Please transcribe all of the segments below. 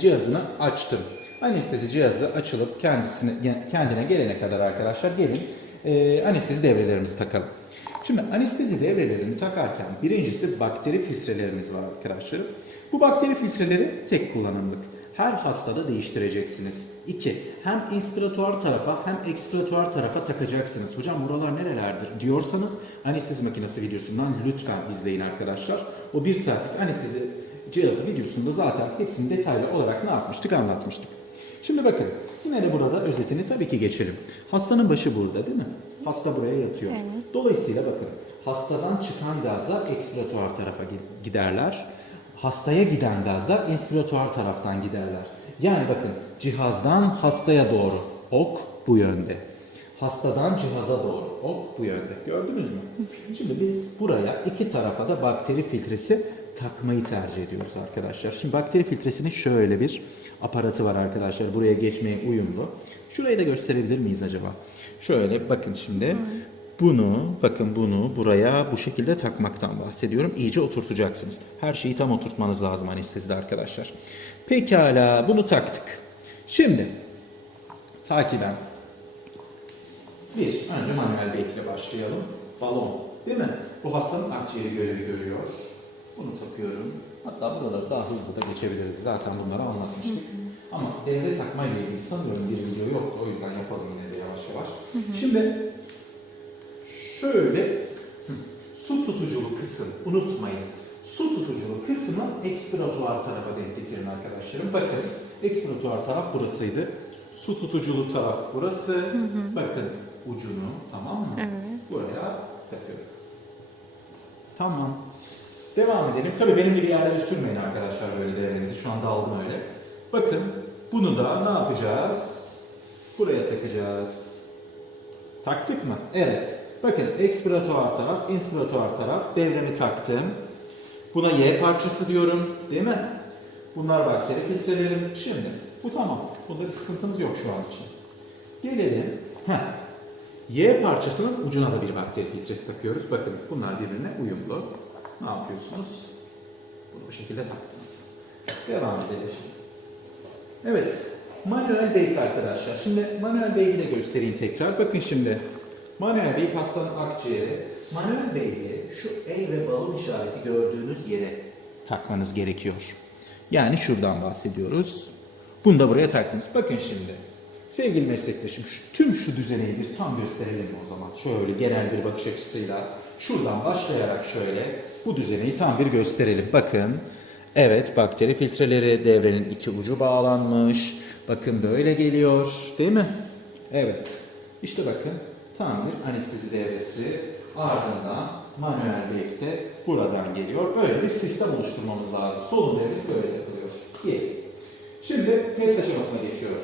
cihazını açtım. Anestezi cihazı açılıp kendisine kendine gelene kadar arkadaşlar gelin e, anestezi devrelerimizi takalım. Şimdi anestezi devrelerini takarken birincisi bakteri filtrelerimiz var arkadaşlar. Bu bakteri filtreleri tek kullanımlık. Her hastada değiştireceksiniz. İki, hem inspiratuar tarafa hem ekspiratuar tarafa takacaksınız. Hocam buralar nerelerdir diyorsanız anestezi makinesi videosundan lütfen izleyin arkadaşlar. O bir saatlik anestezi cihazı videosunda zaten hepsini detaylı olarak ne yapmıştık anlatmıştık. Şimdi bakın yine de burada özetini tabii ki geçelim. Hastanın başı burada değil mi? Hasta buraya yatıyor. Dolayısıyla bakın hastadan çıkan gazlar ekspiratuar tarafa gi- giderler. Hastaya giden gazlar inspiratuar taraftan giderler. Yani bakın cihazdan hastaya doğru ok bu yönde. Hastadan cihaza doğru ok bu yönde. Gördünüz mü? Şimdi biz buraya iki tarafa da bakteri filtresi takmayı tercih ediyoruz arkadaşlar. Şimdi bakteri filtresinin şöyle bir aparatı var arkadaşlar. Buraya geçmeye uyumlu. Şurayı da gösterebilir miyiz acaba? Şöyle bakın şimdi. Bunu, bakın bunu buraya bu şekilde takmaktan bahsediyorum. İyice oturtacaksınız. Her şeyi tam oturtmanız lazım anestezide arkadaşlar. Pekala, bunu taktık. Şimdi, takiben bir, önce manuel bekle başlayalım. Balon, değil mi? Bu hastanın akciğeri görevi görüyor. Bunu takıyorum. Hatta buraları daha hızlı da geçebiliriz. Zaten bunları anlatmıştık. Ama devre takma ile ilgili sanıyorum bir video yoktu. O yüzden yapalım yine de yavaş yavaş. Şimdi şöyle hı, su tutuculu kısım unutmayın. Su tutuculu kısmı ekspiratuar tarafa denk getirin arkadaşlarım. Bakın ekspiratuar taraf burasıydı. Su tutuculu taraf burası. Bakın ucunu tamam mı? Evet. Buraya takıyorum. Tamam. Devam edelim. Tabii benim gibi yerlere sürmeyin arkadaşlar böyle değerlerinizi. Şu anda aldım öyle. Bakın bunu da ne yapacağız? Buraya takacağız. Taktık mı? Evet. Bakın ekspiratuar taraf, inspiratuar taraf. Devremi taktım. Buna Y parçası diyorum. Değil mi? Bunlar bakteri filtrelerim. Şimdi bu tamam. Bunda bir sıkıntımız yok şu an için. Gelelim. Heh. Y parçasının ucuna da bir bakteri filtresi takıyoruz. Bakın bunlar birbirine uyumlu. Ne yapıyorsunuz? Bunu bu şekilde taktınız. Devam edelim. Evet. Manuel beyik arkadaşlar. Şimdi manuel beygi de göstereyim tekrar. Bakın şimdi. Manuel beyik hastanın akciğeri. Manuel beygi şu el ve balon işareti gördüğünüz yere takmanız gerekiyor. Yani şuradan bahsediyoruz. Bunu da buraya taktınız. Bakın şimdi. Sevgili meslektaşım, şu, tüm şu düzeneyi bir tam gösterelim o zaman? Şöyle genel bir bakış açısıyla şuradan başlayarak şöyle bu düzeneyi tam bir gösterelim. Bakın, evet bakteri filtreleri devrenin iki ucu bağlanmış. Bakın böyle geliyor, değil mi? Evet. İşte bakın tam bir anestezi devresi ardından manuel bekte buradan geliyor. Böyle bir sistem oluşturmamız lazım. Solun devresi böyle takılıyor. İyi. Şimdi test aşamasına geçiyorum.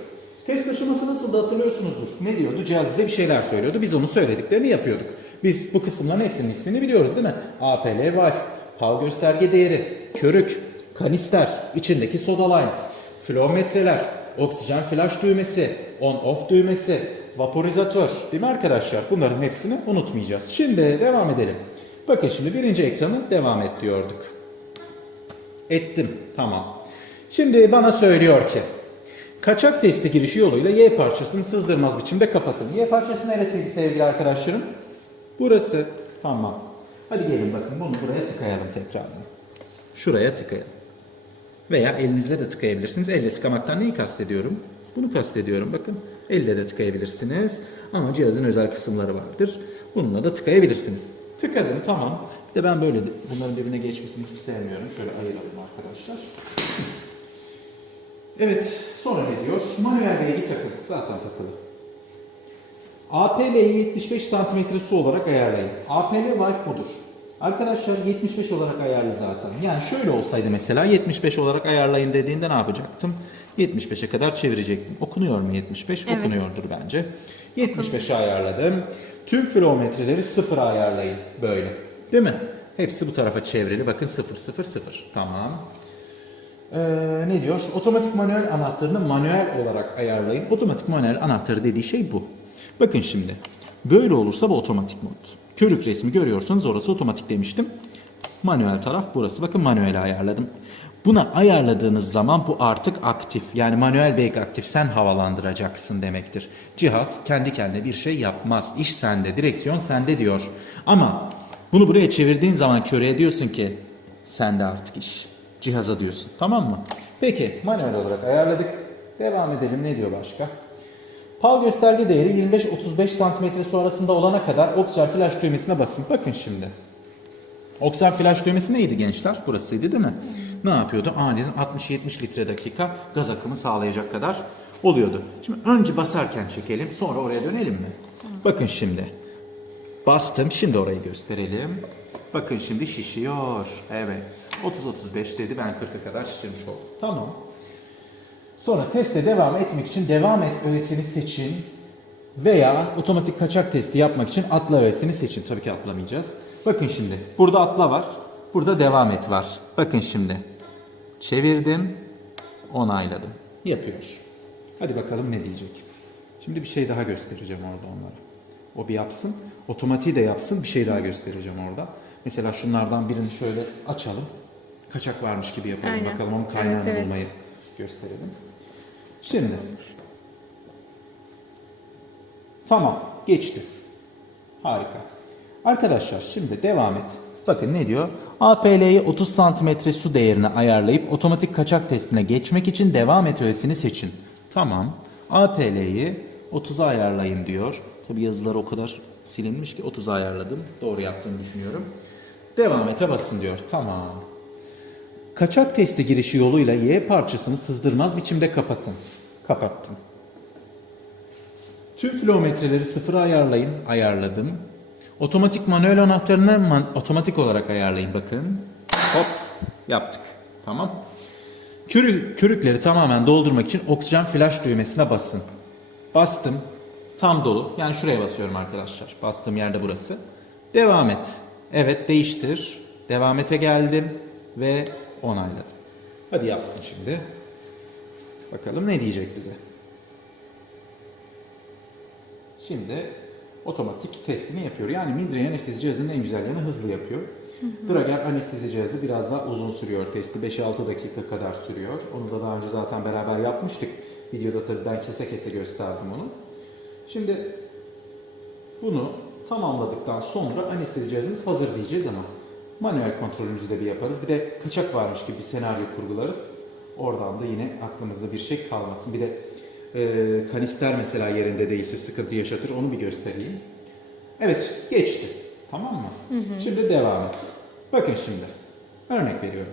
Test aşaması nasıl hatırlıyorsunuzdur. Ne diyordu? Cihaz bize bir şeyler söylüyordu. Biz onun söylediklerini yapıyorduk. Biz bu kısımların hepsinin ismini biliyoruz değil mi? APL valf, PAV gösterge değeri, körük, kanister, içindeki soda lime, flometreler, oksijen flash düğmesi, on-off düğmesi, vaporizatör değil mi arkadaşlar? Bunların hepsini unutmayacağız. Şimdi devam edelim. Bakın şimdi birinci ekranı devam et diyorduk. Ettim. Tamam. Şimdi bana söylüyor ki kaçak testi girişi yoluyla Y parçasını sızdırmaz biçimde kapatın. Y parçası neresiydi sevgili arkadaşlarım? Burası. Tamam. Hadi gelin bakın bunu buraya tıkayalım tekrardan. Şuraya tıkayalım. Veya elinizle de tıkayabilirsiniz. Elle tıkamaktan neyi kastediyorum? Bunu kastediyorum. Bakın elle de tıkayabilirsiniz. Ama cihazın özel kısımları vardır. Bununla da tıkayabilirsiniz. Tıkadım tamam. Bir de ben böyle bunların birbirine geçmesini hiç sevmiyorum. Şöyle ayıralım arkadaşlar. Evet, sonra ne diyor? Manuel belge takılı. Zaten takılı. APL'yi 75 cm su olarak ayarlayın. APL valve budur. Arkadaşlar 75 olarak ayarlı zaten. Yani şöyle olsaydı mesela 75 olarak ayarlayın dediğinde ne yapacaktım? 75'e kadar çevirecektim. Okunuyor mu 75? Evet. Okunuyordur bence. 75'e ayarladım. Tüm flometreleri sıfıra ayarlayın. Böyle. Değil mi? Hepsi bu tarafa çevrili. Bakın 0 0 0. Tamam. Ee, ne diyor? Otomatik manuel anahtarını manuel olarak ayarlayın. Otomatik manuel anahtarı dediği şey bu. Bakın şimdi. Böyle olursa bu otomatik mod. Körük resmi görüyorsanız orası otomatik demiştim. Manuel taraf burası. Bakın manuel ayarladım. Buna ayarladığınız zaman bu artık aktif. Yani manuel brake aktif. Sen havalandıracaksın demektir. Cihaz kendi kendine bir şey yapmaz. İş sende, direksiyon sende diyor. Ama bunu buraya çevirdiğin zaman köreye diyorsun ki sende artık iş. Cihaza diyorsun. Tamam mı? Peki manuel olarak ayarladık. Devam edelim. Ne diyor başka? PAL gösterge değeri 25-35 cm sonrasında olana kadar oksijen flash düğmesine basın. Bakın şimdi. Oksijen flash düğmesi neydi gençler? Burasıydı değil mi? Ne yapıyordu? Aniden 60-70 litre dakika gaz akımı sağlayacak kadar oluyordu. Şimdi önce basarken çekelim sonra oraya dönelim mi? Bakın şimdi. Bastım şimdi orayı gösterelim. Bakın şimdi şişiyor. Evet. 30-35 dedi ben 40'a kadar şişirmiş oldum. Tamam. Sonra teste devam etmek için devam et öğesini seçin veya otomatik kaçak testi yapmak için atla öğesini seçin. Tabii ki atlamayacağız. Bakın şimdi burada atla var, burada devam et var. Bakın şimdi çevirdim, onayladım. Yapıyor. Hadi bakalım ne diyecek. Şimdi bir şey daha göstereceğim orada onlara. O bir yapsın, otomatiği de yapsın bir şey daha göstereceğim orada. Mesela şunlardan birini şöyle açalım. Kaçak varmış gibi yapalım Aynen. bakalım onun kaynağını Evet, evet. bulmayı gösterelim. Şimdi. Tamam, geçti. Harika. Arkadaşlar şimdi devam et. Bakın ne diyor? APL'yi 30 cm su değerine ayarlayıp otomatik kaçak testine geçmek için devam et öğesini seçin. Tamam. APL'yi 30'a ayarlayın diyor. Tabi yazılar o kadar silinmiş ki 30'a ayarladım. Doğru yaptığımı düşünüyorum. Devam ete basın diyor. Tamam. Kaçak testi girişi yoluyla Y parçasını sızdırmaz biçimde kapatın. Kapattım. Tüm flometreleri sıfıra ayarlayın. Ayarladım. Otomatik manuel anahtarını man- otomatik olarak ayarlayın bakın. Hop yaptık. Tamam. Körü, körükleri tamamen doldurmak için oksijen flash düğmesine basın. Bastım. Tam dolu. Yani şuraya basıyorum arkadaşlar. Bastığım yerde burası. Devam et. Evet değiştir. Devam ete geldim ve onayladım. Hadi yapsın şimdi. Bakalım ne diyecek bize. Şimdi otomatik testini yapıyor. Yani Mindray anestezi cihazının en güzel yanı hızlı yapıyor. Drager anestezi cihazı biraz daha uzun sürüyor testi. 5-6 dakika kadar sürüyor. Onu da daha önce zaten beraber yapmıştık. Videoda tabii ben kese kese gösterdim onu. Şimdi bunu tamamladıktan sonra anestezi cihazımız hazır diyeceğiz ama manuel kontrolümüzü de bir yaparız. Bir de kaçak varmış gibi bir senaryo kurgularız. Oradan da yine aklımızda bir şey kalmasın. Bir de e, kanister mesela yerinde değilse sıkıntı yaşatır. Onu bir göstereyim. Evet geçti. Tamam mı? Şimdi devam et. Bakın şimdi. Örnek veriyorum.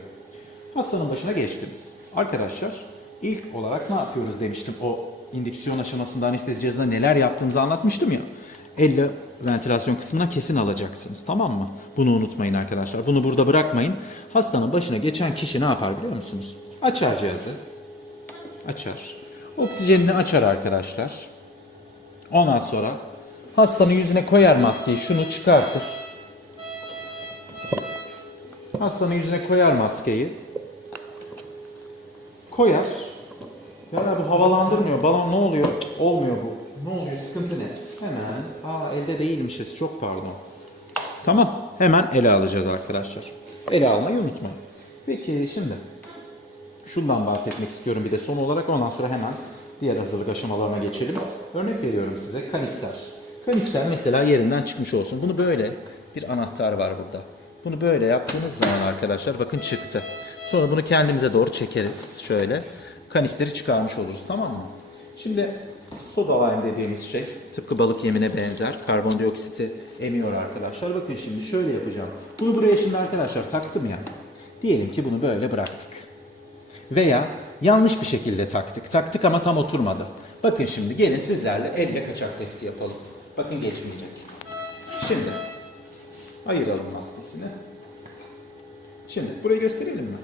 Hastanın başına geçtiniz. Arkadaşlar ilk olarak ne yapıyoruz demiştim. O indüksiyon aşamasında anestezi cihazında neler yaptığımızı anlatmıştım ya. Elle ventilasyon kısmına kesin alacaksınız. Tamam mı? Bunu unutmayın arkadaşlar. Bunu burada bırakmayın. Hastanın başına geçen kişi ne yapar biliyor musunuz? Açar cihazı. Açar. Oksijenini açar arkadaşlar. Ondan sonra hastanın yüzüne koyar maskeyi. Şunu çıkartır. Hastanın yüzüne koyar maskeyi. Koyar. Ya bu havalandırmıyor. Balon ne oluyor? Olmuyor bu. Ne oluyor? Sıkıntı ne? Hemen. Aa elde değilmişiz. Çok pardon. Tamam. Hemen ele alacağız arkadaşlar. Ele almayı unutmayın. Peki şimdi şundan bahsetmek istiyorum bir de son olarak ondan sonra hemen diğer hazırlık aşamalarına geçelim. Örnek veriyorum size kanister. Kanister mesela yerinden çıkmış olsun. Bunu böyle bir anahtar var burada. Bunu böyle yaptığınız zaman arkadaşlar bakın çıktı. Sonra bunu kendimize doğru çekeriz şöyle. Kanisteri çıkarmış oluruz tamam mı? Şimdi soda lime dediğimiz şey tıpkı balık yemine benzer. Karbondioksiti emiyor arkadaşlar. Bakın şimdi şöyle yapacağım. Bunu buraya şimdi arkadaşlar taktım ya. Diyelim ki bunu böyle bıraktık. Veya yanlış bir şekilde taktık. Taktık ama tam oturmadı. Bakın şimdi gelin sizlerle elle kaçak testi yapalım. Bakın geçmeyecek. Şimdi ayıralım maskesini. Şimdi burayı gösterelim mi?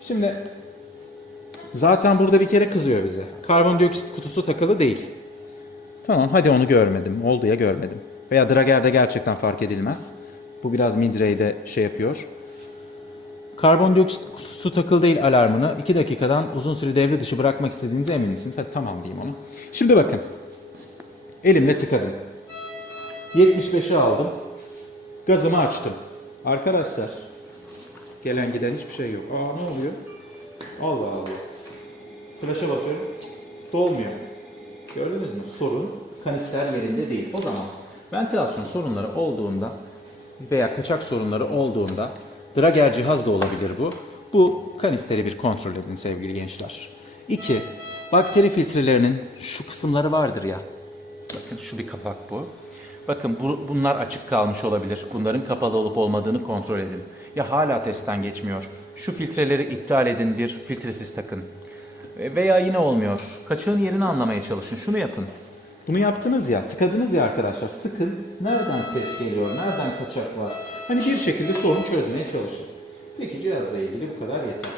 Şimdi zaten burada bir kere kızıyor bize. Karbondioksit kutusu takılı değil. Tamam hadi onu görmedim. Oldu ya görmedim. Veya Drager'de gerçekten fark edilmez. Bu biraz Midray'de şey yapıyor. Karbondioksit kutusu takılı değil alarmını 2 dakikadan uzun süre devre dışı bırakmak istediğinize emin misiniz? Hadi tamam diyeyim onu. Şimdi bakın. Elimle tıkadım. 75'i aldım. Gazımı açtım. Arkadaşlar Gelen giden hiçbir şey yok. Aa ne oluyor? Allah Allah. Flaşa basıyorum. Dolmuyor. Gördünüz mü? Sorun kanister yerinde değil. O zaman ventilasyon sorunları olduğunda veya kaçak sorunları olduğunda Drager cihaz da olabilir bu. Bu kanisteri bir kontrol edin sevgili gençler. 2. Bakteri filtrelerinin şu kısımları vardır ya. Bakın şu bir kapak bu. Bakın bu, bunlar açık kalmış olabilir. Bunların kapalı olup olmadığını kontrol edin. Ya hala testten geçmiyor. Şu filtreleri iptal edin bir filtresiz takın. E, Veya yine olmuyor. Kaçağın yerini anlamaya çalışın. Şunu yapın. Bunu yaptınız ya, tıkadınız ya arkadaşlar. Sıkın. Nereden ses geliyor? Nereden kaçak var? Hani bir şekilde sorunu çözmeye çalışın. Peki cihazla ilgili bu kadar yeter.